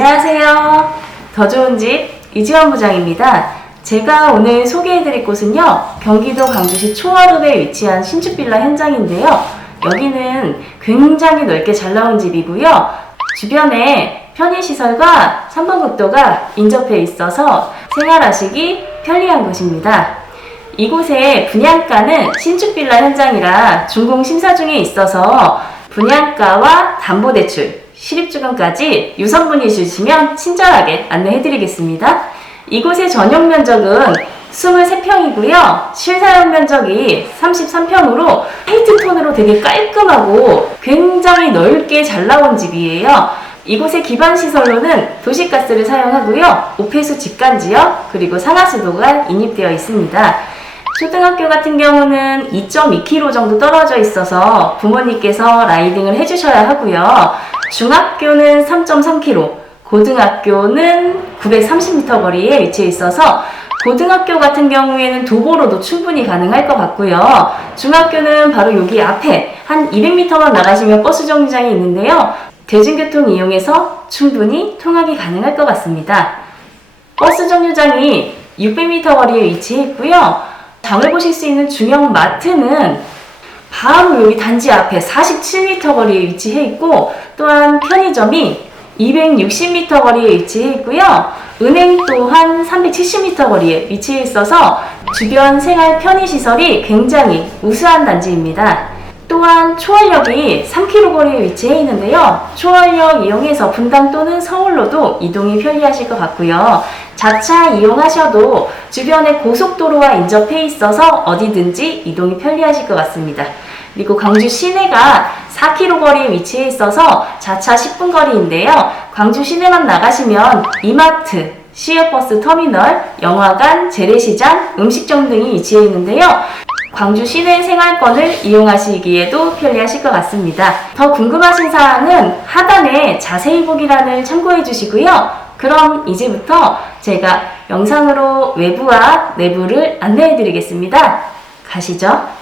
안녕하세요. 더 좋은 집 이지원 부장입니다. 제가 오늘 소개해드릴 곳은요, 경기도 광주시 초월읍에 위치한 신축빌라 현장인데요. 여기는 굉장히 넓게 잘 나온 집이고요. 주변에 편의시설과 3번 국도가 인접해 있어서 생활하시기 편리한 곳입니다. 이곳의 분양가는 신축빌라 현장이라 준공 심사 중에 있어서 분양가와 담보대출, 실입주금까지 유선문의 주시면 친절하게 안내해드리겠습니다. 이곳의 전용 면적은 23평이고요. 실사용 면적이 33평으로 화이트 톤으로 되게 깔끔하고 굉장히 넓게 잘 나온 집이에요. 이곳의 기반 시설로는 도시가스를 사용하고요. 오폐수 직관지역 그리고 상하수도가 인입되어 있습니다. 초등학교 같은 경우는 2.2km 정도 떨어져 있어서 부모님께서 라이딩을 해주셔야 하고요. 중학교는 3.3km, 고등학교는 930m 거리에 위치해 있어서 고등학교 같은 경우에는 도보로도 충분히 가능할 것 같고요. 중학교는 바로 여기 앞에 한 200m만 나가시면 버스 정류장이 있는데요. 대중교통 이용해서 충분히 통학이 가능할 것 같습니다. 버스 정류장이 600m 거리에 위치해 있고요. 장을 보실 수 있는 중형 마트는 바로 여기 단지 앞에 47m 거리에 위치해 있고 또한 편의점이 260m 거리에 위치해 있고요. 은행 또한 370m 거리에 위치해 있어서 주변 생활 편의시설이 굉장히 우수한 단지입니다. 또한 초월역이 3km 거리에 위치해 있는데요. 초월역 이용해서 분당 또는 서울로도 이동이 편리하실 것 같고요. 자차 이용하셔도 주변에 고속도로와 인접해 있어서 어디든지 이동이 편리하실 것 같습니다. 그리고 광주 시내가 4km 거리에 위치해 있어서 자차 10분 거리인데요. 광주 시내만 나가시면 이마트, 시외버스 터미널, 영화관, 재래시장, 음식점 등이 위치해 있는데요. 광주 시내 생활권을 이용하시기에도 편리하실 것 같습니다. 더 궁금하신 사항은 하단에 자세히 보기란을 참고해 주시고요. 그럼 이제부터 제가 영상으로 외부와 내부를 안내해 드리겠습니다. 가시죠.